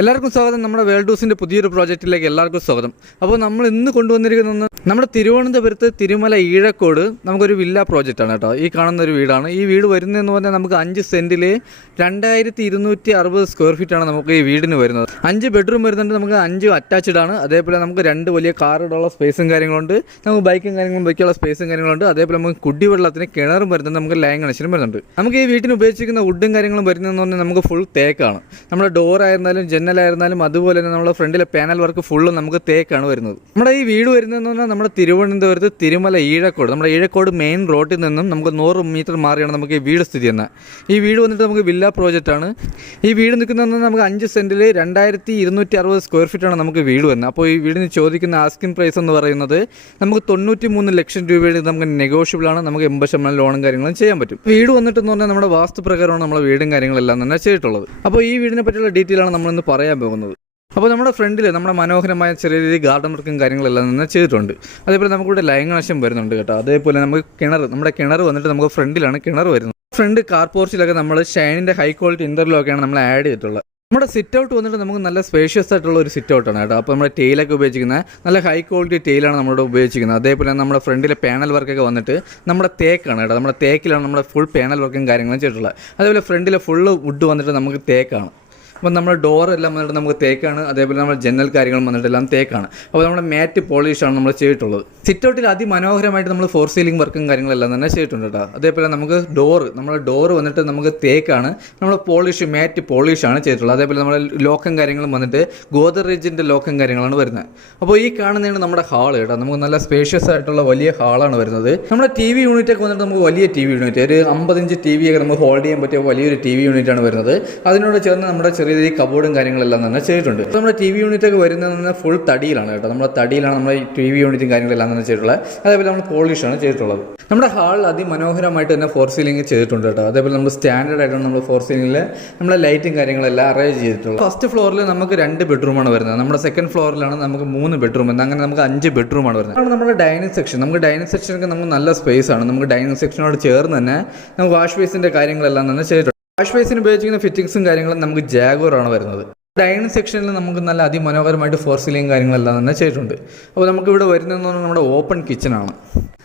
എല്ലാവർക്കും സ്വാഗതം. നമ്മുടെ വേൾഡ് ഹൗസിൻ്റെ പുതിയൊരു പ്രോജക്റ്റിലേക്ക് എല്ലാവർക്കും സ്വാഗതം. അപ്പോൾ നമ്മൾ ഇന്ന് കൊണ്ടുവന്നിരിക്കുന്ന നമ്മുടെ തിരുവനന്തപുരത്ത് തിരുമല ഈഴക്കോട് നമുക്കൊരു വില്ല പ്രോജക്റ്റാണ് കേട്ടോ. ഈ കാണുന്ന ഒരു വീടാണ്. ഈ വീട് വരുന്നതെന്ന് പറഞ്ഞാൽ നമുക്ക് 5 സെൻറ്റിൽ 2260 സ്ക്വയർ ഫീറ്റാണ് നമുക്ക് ഈ വീടിന് വരുന്നത്. 5 ബെഡ്റൂം വരുന്നുണ്ട്. നമുക്ക് 5 അറ്റാച്ച്ഡ് ആണ്. അതേപോലെ നമുക്ക് 2 വലിയ കാറിടുള്ള സ്പേസും കാര്യങ്ങളുണ്ട്. നമുക്ക് ബൈക്കും കാര്യങ്ങളും വയ്ക്കാനുള്ള സ്പേസും കാര്യങ്ങളുണ്ട്. അതേപോലെ നമുക്ക് കുടിവെള്ളത്തിന് കിണറും വരുന്നുണ്ട്. നമുക്ക് ലൈൻ കണക്ഷനും വരുന്നുണ്ട്. നമുക്ക് ഈ വീട്ടിന് ഉപയോഗിച്ചിരിക്കുന്ന വുഡും കാര്യങ്ങളും വരുന്നതെന്ന് പറഞ്ഞാൽ നമുക്ക് ഫുൾ തേക്കാണ്. നമ്മുടെ ഡോർ ആയിരുന്നാലും ജനലായിരുന്നാലും അതുപോലെ തന്നെ നമ്മുടെ ഫ്രണ്ടിലെ പാനൽ വർക്ക് ഫുള്ളും നമുക്ക് തേക്കാണ് വരുന്നത്. നമ്മുടെ ഈ വീട് വരുന്നതെന്ന് പറഞ്ഞാൽ നമ്മുടെ തിരുവനന്തപുരത്ത് തിരുമല ഈഴക്കോട്, നമ്മുടെ ഈഴക്കോട് മെയിൻ റോഡിൽ നിന്നും നമുക്ക് 100 മീറ്റർ മാറിയാണ് നമുക്ക് ഈ വീട് സ്ഥിതി ചെയ്യുന്നത്. ഈ വീട് വന്നിട്ട് നമുക്ക് വില്ല പ്രോജക്റ്റാണ്. ഈ വീട് നിൽക്കുന്നതെന്ന് നമുക്ക് 5 സെൻറ്റിൽ 2260 സ്ക്വയർ ഫീറ്റാണ് നമുക്ക് വീട് വരുന്നത്. അപ്പോൾ ഈ വീടിന് ചോദിക്കുന്ന ആസ്കിംഗ് പ്രൈസ് എന്ന് പറയുന്നത് നമുക്ക് 93 ലക്ഷം രൂപയുടെ നമുക്ക് നെഗോഷ്യബിൾ ആണ്. നമുക്ക് 80% ലോണും കാര്യങ്ങളും ചെയ്യാൻ പറ്റും. വീട് വന്നിട്ടെന്ന് പറഞ്ഞാൽ നമ്മുടെ വാസ്തുപ്രകാരമാണ് നമ്മുടെ വീടും കാര്യങ്ങളെല്ലാം തന്നെ ചെയ്തിട്ടുള്ളത്. അപ്പോൾ ഈ വീടിനെ പറ്റിയുള്ള ഡീറ്റെയിൽ ആണ് നമ്മളിന്ന് പറയാൻ പോകുന്നത്. അപ്പോൾ നമ്മുടെ ഫ്രണ്ടിൽ നമ്മുടെ മനോഹരമായ ചെറിയ രീതിയിൽ ഗാർഡൻ വർക്കും കാര്യങ്ങളെല്ലാം തന്നെ ചെയ്തിട്ടുണ്ട്. അതേപോലെ നമുക്കിവിടെ ലൈൻ കണക്ഷൻ വരുന്നുണ്ട് കേട്ടോ. അതേപോലെ നമുക്ക് നമ്മുടെ കിണർ വന്നിട്ട് നമുക്ക് ഫ്രണ്ടിലാണ് കിണർ വരുന്നത്. ഫ്രണ്ട് കാർ പോർച്ചിലൊക്കെ നമ്മൾ ഷൈനിൻ്റെ ഹൈ ക്വാളിറ്റി ഇൻ്റർലോക്കാണ് നമ്മൾ ആഡ് ചെയ്തിട്ടുള്ളത്. നമ്മുടെ സിറ്റ് ഔട്ട് വന്നിട്ട് നമുക്ക് നല്ല സ്പേഷ്യസ് ആയിട്ടുള്ള ഒരു സിറ്റ് ഔട്ടാണ് കേട്ടോ. അപ്പോൾ നമ്മുടെ ടെയിലൊക്കെ ഉപയോഗിച്ചിരിക്കുന്നത് നല്ല ഹൈ ക്വാളിറ്റി ടെയിലാണ് നമ്മളിവിടെ ഉപയോഗിച്ചിരിക്കുന്നത്. അതേപോലെ നമ്മുടെ ഫ്രണ്ടിലെ പാനൽ വർക്കൊക്കെ വന്നിട്ട് നമ്മുടെ തേക്കാണ് കേട്ടോ. നമ്മുടെ തേക്കിലാണ് നമ്മുടെ ഫുൾ പാനൽ വർക്കും കാര്യങ്ങളും ചെയ്തിട്ടുള്ളത്. അതേപോലെ ഫ്രണ്ടിലെ ഫുള്ള് വുഡ് വന്നിട്ട് നമുക്ക് തേക്കാണ്. അപ്പോൾ നമ്മുടെ ഡോറെല്ലാം വന്നിട്ട് നമുക്ക് തേക്കാണ്. അതേപോലെ നമ്മുടെ ജനൽ കാര്യങ്ങളും വന്നിട്ട് എല്ലാം തേക്കാണ്. അപ്പോൾ നമ്മുടെ മാറ്റ് പോളിഷാണ് നമ്മൾ ചെയ്തിട്ടുള്ളത്. സിറ്റ് ഔട്ടിൽ അതിമനോഹരമായിട്ട് നമ്മൾ ഫോർ സീലിംഗ് വർക്കും കാര്യങ്ങളെല്ലാം തന്നെ ചെയ്തിട്ടുണ്ട് കേട്ടോ. അതേപോലെ നമുക്ക് നമ്മുടെ ഡോറ് വന്നിട്ട് നമുക്ക് തേക്കാണ്. നമ്മൾ മാറ്റ് പോളിഷാണ് ചെയ്തിട്ടുള്ളത്. അതേപോലെ നമ്മുടെ ലോക്കും കാര്യങ്ങളും വന്നിട്ട് ഗോദ്റേജിൻ്റെ ലോക്കും കാര്യങ്ങളാണ് വരുന്നത്. അപ്പോൾ ഈ കാണുന്നതാണ് നമ്മുടെ ഹാള് കേട്ടോ. നമുക്ക് നല്ല സ്പേഷ്യസ് ആയിട്ടുള്ള വലിയ ഹാളാണ് വരുന്നത്. നമ്മുടെ TV യൂണിറ്റൊക്കെ വന്നിട്ട് നമുക്ക് വലിയ TV യൂണിറ്റ്, ഒരു 50 ഇഞ്ച് TV ഒക്കെ നമുക്ക് ഹോൾഡ് ചെയ്യാൻ പറ്റിയ വലിയൊരു TV യൂണിറ്റാണ് വരുന്നത്. അതിനോട് ചേർന്ന് നമ്മുടെ ചെറിയ കബോർഡും കാര്യങ്ങളെല്ലാം തന്നെ ചെയ്തിട്ടുണ്ട്. നമ്മുടെ TV യൂണിറ്റ് ഒക്കെ വരുന്നത് ഫുൾ തടിയിലാണ് കേട്ടോ. നമ്മുടെ തടിയിലാണ് നമ്മുടെ TV യൂണിറ്റും കാര്യങ്ങളെല്ലാം തന്നെ ചെയ്തിട്ടുള്ളത്. അതേപോലെ നമ്മൾ പോളിഷാണ് ചെയ്തിട്ടുള്ളത്. നമ്മുടെ ഹാളിൽ അതിമനോഹരമായിട്ട് തന്നെ ഫോർ സീലിംഗ് ചെയ്തിട്ടുണ്ട് കേട്ടോ. അതേപോലെ നമ്മൾ സ്റ്റാൻഡേർഡ് ആയിട്ടാണ് നമ്മൾ ഫോർ സീലിംഗിൽ നമ്മുടെ ലൈറ്റും കാര്യങ്ങളെല്ലാം അറേഞ്ച് ചെയ്തിട്ടുള്ളത്. ഫസ്റ്റ് ഫ്ലോറിൽ നമുക്ക് 2 ബെഡ്റൂമാണ് വരുന്നത്. നമ്മുടെ സെക്കൻഡ് ഫ്ലോറിലാണ് നമുക്ക് 3 ബെഡ്റൂം വരുന്നത്. അങ്ങനെ നമുക്ക് 5 ബെഡ്റൂമാണ് വരുന്നത്. അതാണ് നമ്മുടെ ഡൈനിങ് സെക്ഷൻ. നമുക്ക് ഡൈനിങ് സെക്ഷനൊക്കെ നമുക്ക് നല്ല സ്പേസ് ആണ്. നമുക്ക് ഡൈനിങ് സെക്ഷനോട് ചേർന്ന് തന്നെ നമുക്ക് വാഷ് ബേസിൻ്റെ കാര്യങ്ങളെല്ലാം തന്നെ ചെയ്തിട്ടുണ്ട്. വാഷ് ബേസിന് ഉപയോഗിച്ചിരിക്കുന്ന ഫിറ്റിംഗ്സും കാര്യങ്ങളും നമുക്ക് ജാഗോറാണ് വരുന്നത്. ഡൈനിങ് സെക്ഷനിൽ നമുക്ക് നല്ല അതിമനോഹരമായിട്ട് ഫോർ സീലിംഗ് കാര്യങ്ങളെല്ലാം തന്നെ ചെയ്തിട്ടുണ്ട്. അപ്പോൾ നമുക്ക് ഇവിടെ വരുന്നതെന്ന് പറഞ്ഞാൽ നമ്മുടെ ഓപ്പൺ കിച്ചണാണ്.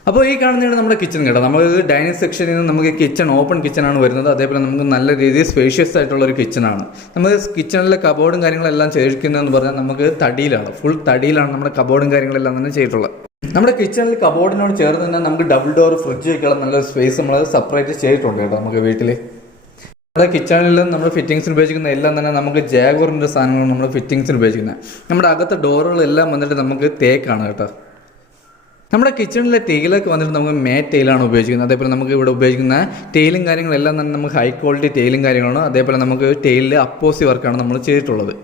അപ്പോൾ ഈ കാണുന്നതാണ് നമ്മുടെ കിച്ചൺ കേട്ടോ. നമുക്ക് ഡൈനിങ് സെക്ഷനിൽ നിന്ന് നമുക്ക് കിച്ചൺ ഓപ്പൺ കിച്ചണാണ് വരുന്നത്. അതേപോലെ നമുക്ക് നല്ല രീതിയിൽ സ്പേഷ്യസ് ആയിട്ടുള്ളൊരു കിച്ചണാണ്. നമുക്ക് കിച്ചണിലെ കബോർഡും കാര്യങ്ങളെല്ലാം ചെയ്തിരിക്കുന്നതെന്ന് പറഞ്ഞാൽ നമുക്ക് തടിയിലാണ്, ഫുൾ തടിയിലാണ് നമ്മുടെ കബോർഡും കാര്യങ്ങളെല്ലാം തന്നെ ചെയ്തിട്ടുള്ളത്. നമ്മുടെ കിച്ചണിൽ കബോർഡിനോട് ചേർന്ന് തന്നെ നമുക്ക് ഡബിൾ ഡോർ ഫ്രിഡ്ജ് വയ്ക്കാനുള്ള നല്ല സ്പേസ് നമ്മൾ സെപ്പറേറ്റ് ചെയ്തിട്ടുണ്ട് കേട്ടോ. നമുക്ക് വീട്ടിൽ നമ്മുടെ കിച്ചണിലും നമ്മൾ ഫിറ്റിങ്സിന് ഉപയോഗിക്കുന്ന എല്ലാം തന്നെ നമുക്ക് ജാഗോറിൻ്റെ സാധനങ്ങൾ നമ്മൾ ഫിറ്റിങ്സിന് ഉപയോഗിക്കുന്നത്. നമ്മുടെ അകത്തെ ഡോറുകളെല്ലാം വന്നിട്ട് നമുക്ക് തേക്കാണ് കേട്ടോ. നമ്മുടെ കിച്ചണിലെ ടെയിലൊക്കെ വന്നിട്ട് നമുക്ക് മാറ്റ് ടെയിലാണ് ഉപയോഗിക്കുന്നത്. അതേപോലെ നമുക്ക് ഇവിടെ ഉപയോഗിക്കുന്ന ടെയിലും കാര്യങ്ങളെല്ലാം തന്നെ നമുക്ക് ഹൈ ക്വാളിറ്റി ടെയിലും കാര്യങ്ങളാണ്. അതേപോലെ നമുക്ക് ടെയിലിൽ അപ്പോസി വർക്കാണ് നമ്മൾ ചെയ്തിട്ടുള്ളത്.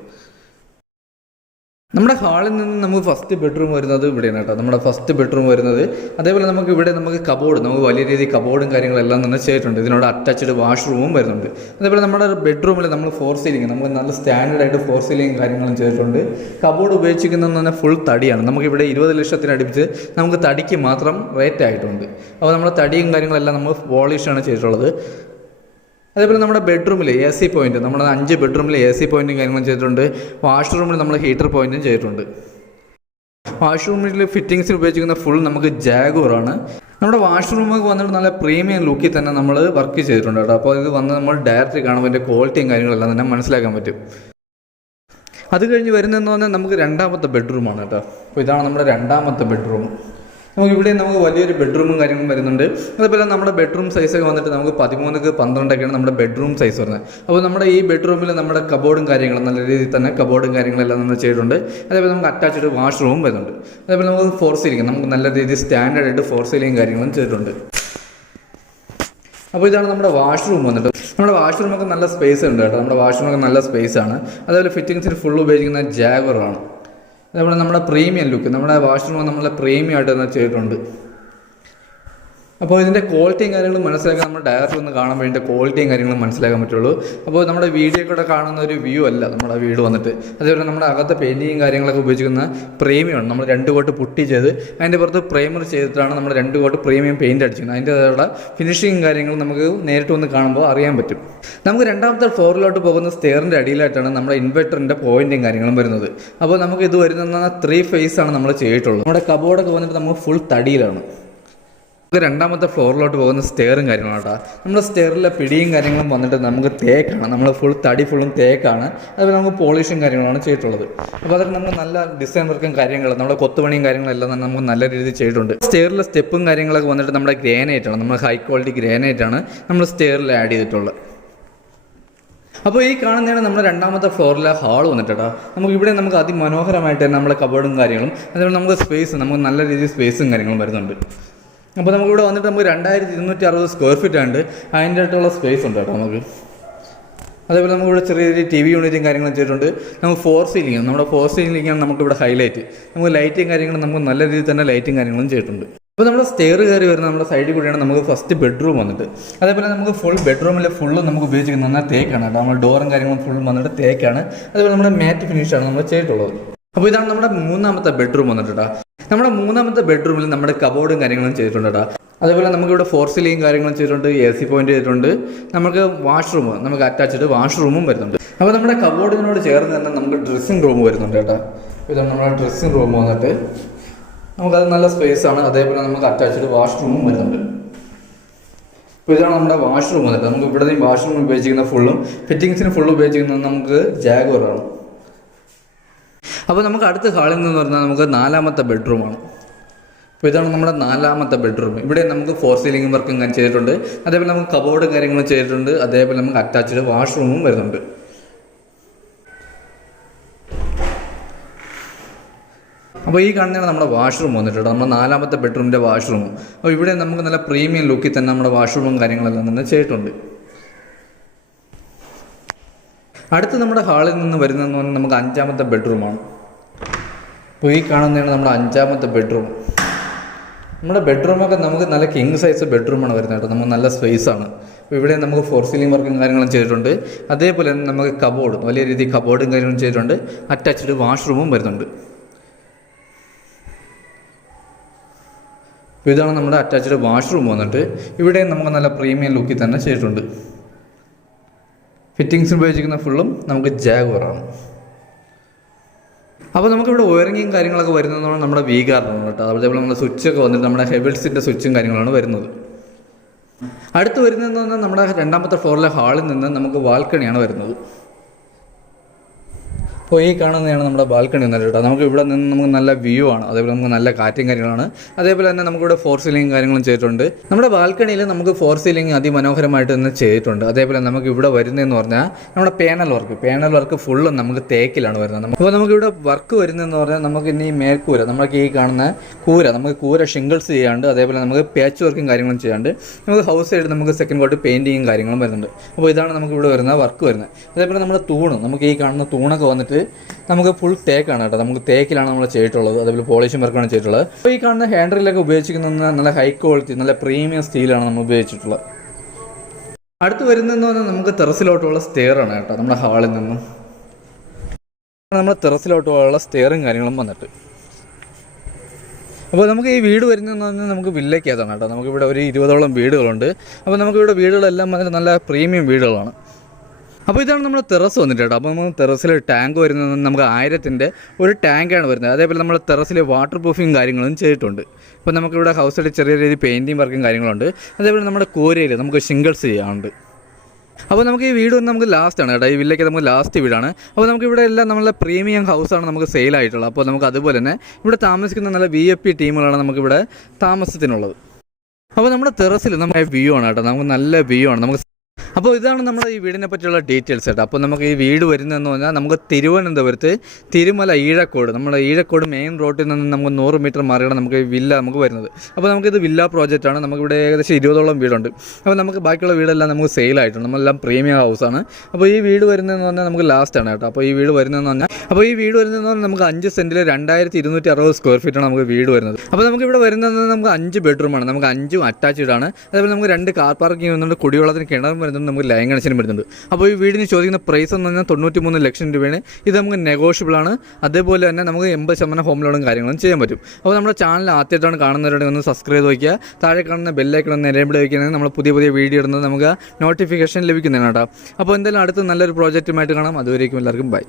നമ്മുടെ ഹാളിൽ നിന്ന് നമുക്ക് ഫസ്റ്റ് ബെഡ്റൂം വരുന്നത് ഇവിടെയാണ് കേട്ടോ. നമ്മുടെ ഫസ്റ്റ് ബെഡ്റൂം വരുന്നത്. അതേപോലെ നമുക്ക് ഇവിടെ നമുക്ക് കബോർഡ്, നമുക്ക് വലിയ രീതിയിൽ കബോർഡും കാര്യങ്ങളെല്ലാം തന്നെ ചെയ്തിട്ടുണ്ട്. ഇതിനോട് അറ്റാച്ച്ഡ് വാഷ്റൂമും വരുന്നുണ്ട്. അതേപോലെ നമ്മുടെ ബെഡ്റൂമിൽ നമ്മൾ ഫോർ സീലിംഗ്, നമ്മൾ നല്ല സ്റ്റാൻഡേർഡ് ആയിട്ട് ഫോർ സീലിംഗ് കാര്യങ്ങളും ചെയ്തിട്ടുണ്ട്. കബോർഡ് ഉപയോഗിച്ചിരിക്കുന്നതെന്ന് പറഞ്ഞാൽ ഫുൾ തടിയാണ്. നമുക്കിവിടെ 20 ലക്ഷത്തിന് അടുപ്പിച്ച് നമുക്ക് തടിക്ക് മാത്രം റേറ്റ് ആയിട്ടുണ്ട്. അപ്പോൾ നമ്മുടെ തടിയും കാര്യങ്ങളെല്ലാം നമ്മൾ പോളിഷാണ് ചെയ്തിട്ടുള്ളത്. അതേപോലെ നമ്മുടെ ബെഡ്റൂമിൽ AC പോയിൻറ്റ്, നമ്മുടെ 5 ബെഡ്റൂമിൽ AC പോയിൻറ്റും കാര്യങ്ങളും ചെയ്തിട്ടുണ്ട്. വാഷ്റൂമിൽ നമ്മൾ ഹീറ്റർ പോയിൻറ്റും ചെയ്തിട്ടുണ്ട്. വാഷ്റൂമിൽ ഫിറ്റിങ്സിൽ ഉപയോഗിച്ചിരിക്കുന്ന ഫുൾ നമുക്ക് ജാഗോറാണ്. നമ്മുടെ വാഷ്റൂമൊക്കെ വന്നിട്ട് നല്ല പ്രീമിയം ലുക്കിൽ തന്നെ നമ്മൾ വർക്ക് ചെയ്തിട്ടുണ്ട് കേട്ടോ. അപ്പോൾ ഇത് വന്ന് നമ്മൾ ഡയറക്റ്റ് കാണുമ്പോൾ അതിൻ്റെ ക്വാളിറ്റിയും കാര്യങ്ങളെല്ലാം തന്നെ മനസ്സിലാക്കാൻ പറ്റും. അത് കഴിഞ്ഞ് വരുന്നതെന്ന് പറഞ്ഞാൽ നമുക്ക് 2ാമത്തെ ബെഡ്റൂമാണ് കേട്ടോ. അപ്പോൾ ഇതാണ് നമ്മുടെ 2ാമത്തെ ബെഡ്റൂം. ഇവിടെ നമുക്ക് വലിയൊരു ബെഡ്റൂമും കാര്യങ്ങളും വരുന്നുണ്ട്. അതുപോലെ നമ്മുടെ ബെഡ്റൂം സൈസൊക്കെ വന്നിട്ട് നമുക്ക് 13x12 നമ്മുടെ ബെഡ്റൂം സൈസ് വരുന്നത്. അപ്പോൾ നമ്മുടെ ഈ ബെഡ്റൂമിൽ നമ്മുടെ കബോർഡും കാര്യങ്ങളും നല്ല രീതിയിൽ തന്നെ കബോർഡും കാര്യങ്ങളെല്ലാം നമ്മൾ ചെയ്തിട്ടുണ്ട്. അതേപോലെ നമുക്ക് അറ്റാച്ച്ഡ് വാഷ്റൂമും വരുന്നുണ്ട്. അതേപോലെ നമുക്ക് ഫോർ സീലിംഗ്, നമുക്ക് നല്ല രീതിയിൽ സ്റ്റാൻഡേർഡ് ആയിട്ട് ഫോർ സീലിംഗ് കാര്യങ്ങളും ചെയ്തിട്ടുണ്ട്. അപ്പോൾ ഇതാണ് നമ്മുടെ വാഷ്റൂം വന്നിട്ട്. നമ്മുടെ വാഷ്റൂമൊക്കെ നല്ല സ്പേസ് ഉണ്ട് കേട്ടോ. നമ്മുടെ വാഷ്റൂമൊക്കെ നല്ല സ്പേസാണ്. അതേപോലെ ഫിറ്റിങ്സിന് ഫുൾ ഉപയോഗിക്കുന്ന ജാഗോറാണ്. അതേപോലെ നമ്മുടെ പ്രീമിയം ലുക്ക്, നമ്മുടെ വാഷ്റൂം നമ്മളെ പ്രീമിയം ആയിട്ട് തന്നെ ചെയ്തിട്ടുണ്ട്. അപ്പോൾ ഇതിൻ്റെ ക്വാളിറ്റിയും കാര്യങ്ങളും മനസ്സിലാക്കാൻ നമ്മൾ ഡയറക്റ്റ് ഒന്ന് കാണാൻ വേണ്ടി ക്വാളിറ്റിയും കാര്യങ്ങളും മനസ്സിലാക്കാൻ പറ്റുള്ളൂ. അപ്പോൾ നമ്മുടെ വീഡിയോ കൂടെ കാണുന്ന ഒരു വ്യൂ അല്ല നമ്മുടെ വീട് വന്നിട്ട്. അതേപോലെ നമ്മുടെ അകത്തെ പെയിൻറ്റിങ്ങും കാര്യങ്ങളൊക്കെ ഉപയോഗിക്കുന്ന പ്രീമിയമാണ്. നമ്മൾ 2 കോട്ട് പുട്ടി ചെയ്ത് അതിൻ്റെ പുറത്ത് പ്രൈമർ ചെയ്തിട്ടാണ് നമ്മൾ 2 കോട്ട് പ്രീമിയം പെയിൻറ്റ് അടിച്ചിരിക്കുന്നത്. അതിൻ്റെതായുള്ള ഫിനിഷിങ് കാര്യങ്ങൾ നമുക്ക് നേരിട്ട് ഒന്ന് കാണുമ്പോൾ അറിയാൻ പറ്റും. നമുക്ക് രണ്ടാമത്തെ ഫ്ലോറിലോട്ട് പോകുന്ന സ്റ്റെയറിൻ്റെ അടിയിലായിട്ടാണ് നമ്മുടെ ഇൻവെർട്ടറിൻ്റെ പോയിൻറ്റും കാര്യങ്ങളും വരുന്നത്. അപ്പോൾ നമുക്ക് ഇത് വരുന്ന 3 ഫേസ് ആണ് നമ്മൾ ചെയ്തിട്ടുള്ളത്. നമ്മുടെ കബോർഡൊക്കെ വന്നിട്ട് നമുക്ക് ഫുൾ തടിയിലാണ്. നമുക്ക് രണ്ടാമത്തെ ഫ്ലോറിലോട്ട് പോകുന്ന സ്റ്റെയറും കാര്യങ്ങളാണ് കേട്ടോ. നമ്മുടെ സ്റ്റെയറിലെ പിടിയും കാര്യങ്ങളും വന്നിട്ട് നമുക്ക് തേക്കാണ്. നമ്മൾ ഫുൾ തടി ഫുള്ളും തേക്കാണ്. അതുപോലെ നമുക്ക് പോളിഷും കാര്യങ്ങളാണ് ചെയ്തിട്ടുള്ളത്. അപ്പോൾ അതൊക്കെ നമുക്ക് നല്ല ഡിസൈൻ വർക്കും കാര്യങ്ങളും നമ്മുടെ കൊത്തുപണിയും കാര്യങ്ങളെല്ലാം തന്നെ നമുക്ക് നല്ല രീതിയിൽ ചെയ്തിട്ടുണ്ട്. സ്റ്റെയറിലെ സ്റ്റെപ്പും കാര്യങ്ങളൊക്കെ വന്നിട്ട് നമ്മുടെ ഗ്രാനൈറ്റാണ്. നമ്മൾ ഹൈ ക്വാളിറ്റി ഗ്രാനൈറ്റാണ് നമ്മൾ സ്റ്റെയറിൽ ആഡ് ചെയ്തിട്ടുള്ളത്. അപ്പോൾ ഈ കാണുന്നതാണ് നമ്മുടെ രണ്ടാമത്തെ ഫ്ലോറിലെ ഹാൾ വന്നിട്ട് കേട്ടോ. നമുക്കിവിടെ നമുക്ക് അതിമനോഹരമായിട്ട് തന്നെ നമ്മുടെ കബോർഡും കാര്യങ്ങളും അതുപോലെ നമുക്ക് സ്പേസ് നമുക്ക് നല്ല രീതിയിൽ സ്പേസും കാര്യങ്ങളും വരുന്നുണ്ട്. അപ്പോൾ നമുക്കിവിടെ വന്നിട്ട് നമുക്ക് 2260 സ്ക്വയർ ഫീറ്റ് ഉണ്ട്. അതിൻ്റെ ആയിട്ടുള്ള സ്പേസ് ഉണ്ട് കേട്ടോ നമുക്ക്. അതേപോലെ നമുക്കിവിടെ ചെറിയ TV യൂണിറ്റും കാര്യങ്ങളും ചെയ്തിട്ടുണ്ട്. നമുക്ക് 4 സീലിംഗ് നമ്മുടെ 4 സീലിംഗാണ് നമുക്കിവിടെ ഹൈലൈറ്റ്. നമുക്ക് ലൈറ്റും കാര്യങ്ങളും നമുക്ക് നല്ല രീതിയിൽ തന്നെ ലൈറ്റും കാര്യങ്ങളും ചെയ്തിട്ടുണ്ട്. അപ്പോൾ നമ്മൾ സ്റ്റെയർ കയറി വരുന്ന നമ്മുടെ സൈഡിൽ കൂടിയാണ് നമുക്ക് ഫസ്റ്റ് ബെഡ്റൂം വന്നിട്ട്. അതേപോലെ നമുക്ക് ഫുൾ ബെഡ്റൂമിൽ ഫുള്ള് നമുക്ക് ഉപയോഗിച്ചിരിക്കുന്ന തേക്കാണ് കേട്ടോ. നമ്മൾ ഡോറും കാര്യങ്ങളും ഫുൾ വന്നിട്ട് തേക്കാണ്. അതേപോലെ നമ്മുടെ മാറ്റ് ഫിനിഷാണ് നമ്മൾ ചെയ്തിട്ടുള്ളത്. അപ്പോൾ ഇതാണ് നമ്മുടെ മൂന്നാമത്തെ ബെഡ്റൂം വന്നിട്ടാ. നമ്മുടെ മൂന്നാമത്തെ ബെഡ്റൂമിൽ നമ്മുടെ കബോർഡും കാര്യങ്ങളും ചെയ്തിട്ടുണ്ട് കേട്ടോ. അതേപോലെ നമുക്കിവിടെ 4 സീലിംഗ് കാര്യങ്ങളും ചെയ്തിട്ടുണ്ട്. AC പോയിന്റ് ചെയ്തിട്ടുണ്ട്. നമുക്ക് വാഷ്റൂം നമുക്ക് അറ്റാച്ച്ഡ് വാഷ്റൂമും വരുന്നുണ്ട്. അപ്പോൾ നമ്മുടെ കബോർഡിനോട് ചേർന്ന് തന്നെ നമുക്ക് ഡ്രസ്സിംഗ് റൂം വരുന്നുണ്ട് കേട്ടോ. ഇതാണ് നമ്മുടെ ഡ്രസ്സിംഗ് റൂം വന്നിട്ട് നമുക്കത് നല്ല സ്പേസാണ്. അതേപോലെ നമുക്ക് അറ്റാച്ച്ഡ് വാഷ്റൂമും വരുന്നുണ്ട്. അപ്പോൾ ഇതാണ് നമ്മുടെ വാഷ്റൂം വന്നിട്ട്. നമുക്ക് ഇവിടെ വാഷ്റൂം ഉപയോഗിച്ചിരിക്കുന്ന ഫുള്ളും ഫിറ്റിങ്സിന് ഫുള്ളും ഉപയോഗിച്ചിരിക്കുന്നത് നമുക്ക് ജാഗ്വറാണ്. അപ്പോൾ നമുക്ക് അടുത്ത ഹാളിൽ നിന്ന് പറഞ്ഞാൽ നമുക്ക് 4ാമത്തെ ബെഡ്റൂമാണ്. അപ്പോൾ ഇതാണ് നമ്മുടെ 4ാമത്തെ ബെഡ്റൂം. ഇവിടെ നമുക്ക് 4 സീലിംഗ് വർക്കും ചെയ്തിട്ടുണ്ട്. അതേപോലെ നമുക്ക് കബോർഡ് കാര്യങ്ങളും ചെയ്തിട്ടുണ്ട്. അതേപോലെ നമുക്ക് അറ്റാച്ച്ഡ് വാഷ്റൂമും വരുന്നുണ്ട്. അപ്പോൾ ഈ കാണുന്നതാണ് നമ്മുടെ വാഷ്റൂം വന്നിട്ട് നമ്മുടെ 4ാമത്തെ ബെഡ്റൂമിൻ്റെ വാഷ്റൂം. അപ്പോൾ ഇവിടെ നമുക്ക് നല്ല പ്രീമിയം ലുക്കിൽ തന്നെ നമ്മുടെ വാഷ്റൂമും കാര്യങ്ങളെല്ലാം തന്നെ ചെയ്തിട്ടുണ്ട്. അടുത്ത് നമ്മുടെ ഹാളിൽ നിന്ന് വരുന്നതെന്ന് പറഞ്ഞാൽ നമുക്ക് 5ാമത്തെ ബെഡ്റൂമാണ്. അപ്പോൾ ഈ കാണുന്നതാണ് നമ്മുടെ 5ാമത്തെ ബെഡ്റൂം. നമ്മുടെ ബെഡ്റൂമൊക്കെ നമുക്ക് നല്ല കിങ് സൈസ് ബെഡ്റൂമാണ് വരുന്നത് കേട്ടോ. നമുക്ക് നല്ല സ്പേസാണ്. അപ്പോൾ ഇവിടെ നമുക്ക് 4 സീലിംഗ് വർക്കും കാര്യങ്ങളും ചെയ്തിട്ടുണ്ട്. അതേപോലെ തന്നെ നമുക്ക് കബോർഡ് വലിയ രീതിയിൽ കബോർഡും കാര്യങ്ങളും ചെയ്തിട്ടുണ്ട്. അറ്റാച്ച്ഡ് വാഷ്റൂമും വരുന്നുണ്ട്. അപ്പോൾ ഇതാണ് നമ്മുടെ അറ്റാച്ച്ഡ് വാഷ്റൂം വന്നിട്ട്. ഇവിടെ നമുക്ക് നല്ല പ്രീമിയം ലുക്കിൽ തന്നെ ചെയ്തിട്ടുണ്ട്. ഫിറ്റിങ്സ് ഉപയോഗിച്ചിരിക്കുന്ന ഫുള്ളും നമുക്ക് ജാഗ്വറാണ്. അപ്പോൾ നമുക്കിവിടെ വയറിങ്ങും കാര്യങ്ങളൊക്കെ വരുന്നതെന്ന് നമ്മുടെ V-ഗാർഡാണ് കേട്ടോ. അതേപോലെ നമ്മുടെ സ്വിച്ചൊക്കെ വന്നിട്ട് നമ്മുടെ ഹെവൽസിൻ്റെ സ്വിച്ചും കാര്യങ്ങളാണ് വരുന്നത്. അടുത്ത് വരുന്നതെന്ന് പറഞ്ഞാൽ നമ്മുടെ 2ാമത്തെ ഫ്ലോറിലെ ഹാളിൽ നിന്ന് നമുക്ക് ബാൽക്കണിയാണ് വരുന്നത്. അപ്പോൾ ഈ കാണുന്നതാണ് നമ്മുടെ ബാൽക്കണി വന്നിട്ട് കേട്ടോ. നമുക്ക് ഇവിടെ നിന്ന് നമുക്ക് നല്ല വ്യൂ ആണ്. അതേപോലെ നമുക്ക് നല്ല കാറ്റും കാര്യങ്ങളാണ്. അതേപോലെ തന്നെ നമുക്കിവിടെ 4 സീലിംഗ് കാര്യങ്ങളും ചെയ്തിട്ടുണ്ട്. നമ്മുടെ ബാൽക്കണിയിൽ നമുക്ക് 4 സീലിംഗ് അതിമനോഹരമായിട്ട് തന്നെ ചെയ്തിട്ടുണ്ട്. അതേപോലെ നമുക്ക് ഇവിടെ വരുന്നതെന്ന് പറഞ്ഞാൽ നമ്മുടെ പാനൽ വർക്ക് ഫുള്ളും നമുക്ക് തേക്കിലാണ് വരുന്നത്. അപ്പോൾ നമുക്കിവിടെ വർക്ക് വരുന്നതെന്ന് പറഞ്ഞാൽ നമുക്ക് ഇനി മേൽക്കൂര നമുക്ക് ഈ കാണുന്ന നമുക്ക് കൂര ഷിംഗിൾസ് ചെയ്യാണ്ട് അതേപോലെ നമുക്ക് പാച്ച് വർക്കും കാര്യങ്ങളും ചെയ്യാണ്ട് നമുക്ക് ഹൗസ് സൈഡ് നമുക്ക് സെക്കൻഡ് കോട്ട് പെയിൻറ്റിങ്ങും കാര്യങ്ങളും വരുന്നുണ്ട്. അപ്പോൾ ഇതാണ് നമുക്ക് ഇവിടെ വരുന്ന വർക്ക് വരുന്നത്. അതേപോലെ നമ്മുടെ നമുക്ക് ഈ കാണുന്ന തൂണൊക്കെ വന്നിട്ട് നമുക്ക് ഫുൾ തേക്കാണ് കേട്ടോ. നമുക്ക് തേക്കിലാണ് നമ്മൾ ചെയ്തിട്ടുള്ളത്. അതേപോലെ പോളിഷും വർക്കാണ് ചെയ്തിട്ടുള്ളത്. അപ്പോൾ ഈ കാണുന്ന ഹാൻഡിലൊക്കെ ഉപയോഗിച്ചിരിക്കുന്ന നല്ല ഹൈ ക്വാളിറ്റി നല്ല പ്രീമിയം സ്റ്റീലാണ് നമ്മൾ ഉപയോഗിച്ചിട്ടുള്ളത്. അടുത്ത് വരുന്നതെന്ന് പറഞ്ഞാൽ നമുക്ക് ടെറസിലോട്ടുള്ള സ്റ്റെയറാണ് കേട്ടോ. നമ്മുടെ ഹാളിൽ നിന്നും നമ്മുടെ ടെറസിലോട്ടുള്ള സ്റ്റെയറും കാര്യങ്ങളും വന്നിട്ട്. അപ്പോൾ നമുക്ക് ഈ വീട് വരുന്നതെന്ന് പറഞ്ഞാൽ നമുക്ക് വില്ലയ്ക്കകത്താണ് കേട്ടോ. നമുക്കിവിടെ ഒരു 20ഓളം വീടുകളുണ്ട്. അപ്പോൾ നമുക്കിവിടെ വീടുകളെല്ലാം വന്നിട്ട് നല്ല പ്രീമിയം വീടുകളാണ്. അപ്പോൾ ഇതാണ് നമ്മുടെ ടെറസ് വന്നിട്ട് കേട്ടോ. അപ്പോൾ നമുക്ക് ടെറസിൽ ടാങ്ക് വരുന്നത് നമുക്ക് 1000-ൻ്റെ ഒരു ടാങ്കാണ് വരുന്നത്. അതേപോലെ നമ്മൾ ടെറസിൽ വാട്ടർ പ്രൂഫിങ് കാര്യങ്ങളും ചെയ്തിട്ടുണ്ട്. അപ്പോൾ നമുക്കിവിടെ ഹൗസിൽ ചെറിയ രീതിയിൽ പെയിൻറ്റിങ് വർക്കും കാര്യങ്ങളുണ്ട്. അതേപോലെ നമ്മുടെ കൂരയിൽ നമുക്ക് ഷിംഗിൾസ് ചെയ്യാറുണ്ട്. അപ്പോൾ നമുക്ക് ഈ വീട് നമുക്ക് ലാസ്റ്റാണ് കേട്ടോ. ഈ വില്ലയ്ക്ക് നമുക്ക് ലാസ്റ്റ് വീടാണ്. അപ്പോൾ നമുക്കിവിടെ എല്ലാം നമ്മളെ പ്രീമിയം ഹൗസാണ് നമുക്ക് സെയിലായിട്ടുള്ളത്. അപ്പോൾ നമുക്ക് അതുപോലെ തന്നെ ഇവിടെ താമസിക്കുന്ന നല്ല VIP ടീമുകളാണ് നമുക്കിവിടെ താമസത്തിനുള്ളത്. അപ്പോൾ നമ്മുടെ ടെറസിൽ നമ്മുടെ വ്യൂ ആണ് കേട്ടോ. നമുക്ക് നല്ല വ്യൂ ആണ്. നമുക്ക് അപ്പോൾ ഇതാണ് നമ്മുടെ ഈ വീടിനെ പറ്റിയുള്ള ഡീറ്റെയിൽസ് കേട്ടോ. അപ്പോൾ നമുക്ക് ഈ വീട് വരുന്നതെന്ന് പറഞ്ഞാൽ നമുക്ക് തിരുവനന്തപുരത്ത് തിരുമല ഈഴക്കോട്, നമ്മുടെ ഈഴക്കോട് മെയിൻ റോഡിൽ നിന്ന് നമുക്ക് 100 മീറ്റർ മാറിയാണ് നമുക്ക് ഈ വില്ല നമുക്ക് വരുന്നത്. അപ്പോൾ നമുക്കിത് വില്ല പ്രോജക്റ്റാണ്. നമുക്കിവിടെ ഏകദേശം 20ഓളം വീടുണ്ട്. അപ്പോൾ നമുക്ക് ബാക്കിയുള്ള വീടെല്ലാം നമുക്ക് സെയിലായിട്ടുണ്ട്. നമ്മളെല്ലാം പ്രീമിയം ഹൗസാണ്. അപ്പോൾ ഈ വീട് വരുന്നതെന്ന് പറഞ്ഞാൽ നമുക്ക് ലാസ്റ്റാണ് കേട്ടോ. അപ്പോൾ ഈ വീട് വരുന്നതെന്ന് പറഞ്ഞാൽ നമുക്ക് 5 സെൻറ്റിൽ 2260 സ്ക്വയർ ഫീറ്റാണ് നമുക്ക് വീട് വരുന്നത്. അപ്പോൾ നമുക്ക് ഇവിടെ വരുന്നത് നമുക്ക് 5 ബെഡ്റൂമാണ്. നമുക്ക് 5 അറ്റാച്ച്ഡ് ആണ്. അതേപോലെ നമുക്ക് 2 കാർ പാർക്കിംഗ് വരുന്നുണ്ട്, കുടിവെള്ളത്തിന് കിണറും വരുന്നുണ്ട്, നമുക്ക് ലൈൻ കണക്ഷനും വരുന്നുണ്ട്. അപ്പോൾ ഈ വീടിന് ചോദിക്കുന്ന പ്രൈസ് എന്ന് പറഞ്ഞാൽ 93 ലക്ഷം രൂപയാണ്. ഇത് നമുക്ക് നെഗോഷ്യബിൾ ആണ്. അതേപോലെ തന്നെ നമുക്ക് 80% ഹോം ലോണും കാര്യങ്ങളും ചെയ്യാൻ പറ്റും. അപ്പോൾ നമ്മുടെ ചാനൽ ആദ്യമായിട്ടാണ് കാണുന്നവരുടെ ഒന്ന് സബ്സ്ക്രൈബ് ചെയ്ത് വയ്ക്കുക. താഴെ കാണുന്ന ബെല്ലൈക്കൺ ഒന്ന് എനേബിൾ വയ്ക്കുകയാണെങ്കിൽ നമ്മൾ പുതിയ വീഡിയോ ഇടുന്നത് നമുക്ക് നോട്ടിഫിക്കേഷൻ ലഭിക്കുന്നതാണ് കേട്ടോ. അപ്പോൾ എന്തായാലും അടുത്ത നല്ലൊരു പ്രോജക്റ്റുമായിട്ട് കാണാം. അതുവരേക്കും എല്ലാവർക്കും ബൈ.